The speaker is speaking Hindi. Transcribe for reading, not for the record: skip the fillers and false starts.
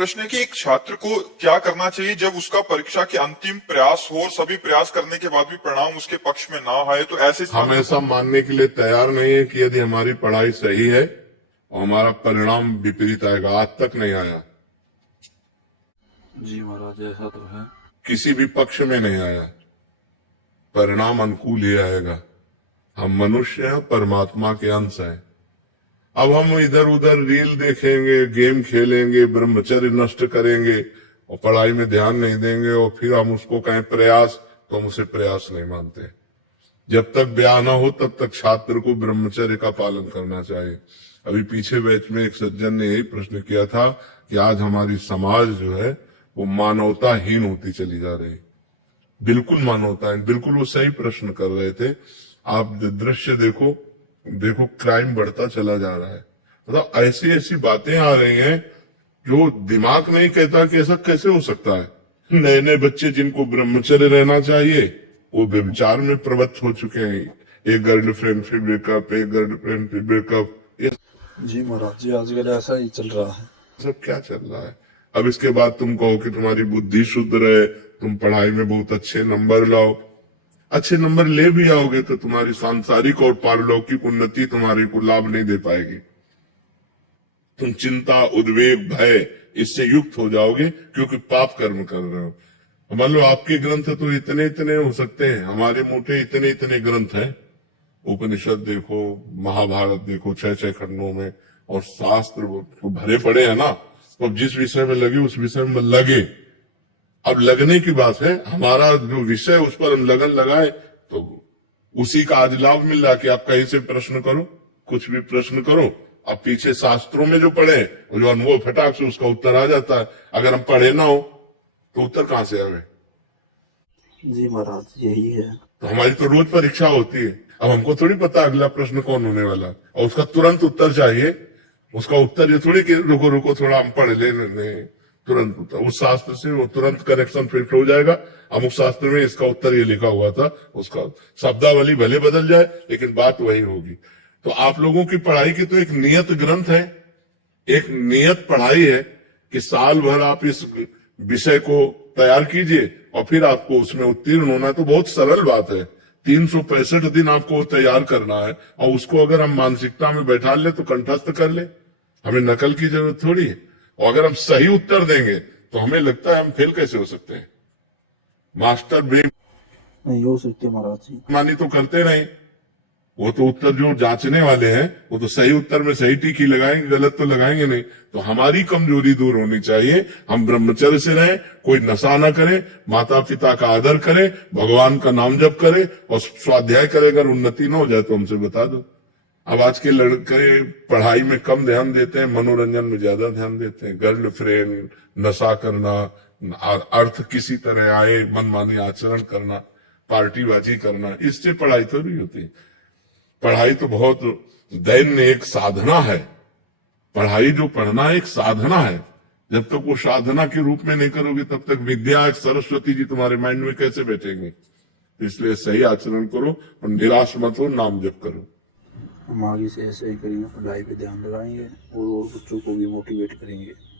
प्रश्न है कि एक छात्र को क्या करना चाहिए जब उसका परीक्षा के अंतिम प्रयास हो और सभी प्रयास करने के बाद भी परिणाम उसके पक्ष में ना आए, तो ऐसे हम ऐसा मानने के लिए तैयार नहीं है कि यदि हमारी पढ़ाई सही है और हमारा परिणाम विपरीत आएगा। आज तक नहीं आया। जी महाराज, ऐसा तो है। किसी भी पक्ष में नहीं आया। परिणाम अनुकूल ही आएगा। हम मनुष्य हैं, परमात्मा के अंश हैं। अब हम इधर उधर रील देखेंगे, गेम खेलेंगे, ब्रह्मचर्य नष्ट करेंगे और पढ़ाई में ध्यान नहीं देंगे और फिर हम उसको कहें प्रयास, तो हम उसे प्रयास नहीं मानते। जब तक ब्याह ना हो तब तक छात्र को ब्रह्मचर्य का पालन करना चाहिए। अभी पीछे बैच में एक सज्जन ने यही प्रश्न किया था कि आज हमारी समाज जो है वो मानवताहीन होती चली जा रही। बिल्कुल मानवताहीन, बिल्कुल वो सही प्रश्न कर रहे थे। आप दृश्य देखो, क्राइम बढ़ता चला जा रहा है। मतलब ऐसी ऐसी बातें आ रही हैं जो दिमाग नहीं कहता कि ऐसा कैसे हो सकता है। नए नए बच्चे जिनको ब्रह्मचर्य रहना चाहिए वो व्यभिचार में प्रवृत्त हो चुके हैं। एक गर्लफ्रेंड फिर ब्रेकअप, एक गर्लफ्रेंड फिर ब्रेकअप। ये जी महाराज जी, आजकल ऐसा ही चल रहा है। सब क्या चल रहा है। अब इसके बाद तुम कहो कि तुम्हारी बुद्धि शुद्ध रहे, तुम पढ़ाई में बहुत अच्छे नंबर लाओ। अच्छे नंबर ले भी आओगे तो तुम्हारी सांसारिक और पारलौकिक उन्नति तुम्हारे को लाभ नहीं दे पाएगी। तुम चिंता, उद्वेग, भय इससे युक्त हो जाओगे क्योंकि पाप कर्म कर रहे हो। मान लो आपके ग्रंथ तो इतने इतने हो सकते हैं, हमारे मोटे इतने इतने ग्रंथ हैं। उपनिषद देखो, महाभारत देखो, 6 खंडों में, और शास्त्र तो भरे पड़े हैं ना। तो अब जिस विषय में लगे उस विषय में लगे। अब लगने की बात है, हमारा जो विषय उस पर हम लगन लगाए तो उसी का आज लाभ मिल रहा है कि आप कहीं से प्रश्न करो, कुछ भी प्रश्न करो। अब पीछे शास्त्रों में जो पढ़े वो जो अनुभव फटाक से उसका उत्तर आ जाता है। अगर हम पढ़े ना हो तो उत्तर कहां से आवे। जी महाराज, यही है। तो हमारी तो रोज परीक्षा होती है। अब हमको थोड़ी पता अगला प्रश्न कौन होने वाला और उसका तुरंत उत्तर चाहिए। उसका उत्तर ये थोड़ी कि रुको रुको थोड़ा हम पढ़ ले, नहीं, तुरंत उत्तर। उस शास्त्र से वो तुरंत करेक्शन फिट हो जाएगा। अमुक शास्त्र में इसका उत्तर ये लिखा हुआ था, उसका शब्दावली भले बदल जाए लेकिन बात वही होगी। तो आप लोगों की पढ़ाई की तो एक नियत ग्रंथ है, एक नियत पढ़ाई है कि साल भर आप इस विषय को तैयार कीजिए और फिर आपको उसमें उत्तीर्ण होना है। तो बहुत सरल बात है। 365 दिन आपको तैयार करना है और उसको अगर हम मानसिकता में बैठा ले तो कंठस्थ कर ले। हमें नकल की जरूरत थोड़ी है। और अगर हम सही उत्तर देंगे तो हमें लगता है हम फेल कैसे हो सकते हैं। मास्टर नहीं हो सकते महाराज जी। बेईमानी तो करते नहीं। वो तो उत्तर जो जांचने वाले हैं वो तो सही उत्तर में सही टीक ही लगाएंगे, गलत तो लगाएंगे नहीं। तो हमारी कमजोरी दूर होनी चाहिए। हम ब्रह्मचर्य से रहें, कोई नशा ना करे, माता पिता का आदर करे, भगवान का नाम जप करे और स्वाध्याय करे। अगर उन्नति ना हो जाए तो हमसे बता दो। अब आज के लड़के पढ़ाई में कम ध्यान देते हैं, मनोरंजन में ज्यादा ध्यान देते हैं। गर्लफ्रेंड, नशा करना, अर्थ किसी तरह आए मनमानी आचरण करना, पार्टीबाजी करना, इससे पढ़ाई तो नहीं होती। पढ़ाई तो बहुत दैन्य एक साधना है। पढ़ाई जो पढ़ना एक साधना है। जब तक वो साधना के रूप में नहीं करोगे तब तक विद्या एक सरस्वती जी तुम्हारे माइंड में कैसे बैठेंगे। इसलिए सही आचरण करो और निराश मत हो, नाम जप करो। हम आगे से ऐसे ही करेंगे, पढ़ाई पे ध्यान लगाएंगे और बच्चों को भी मोटिवेट करेंगे।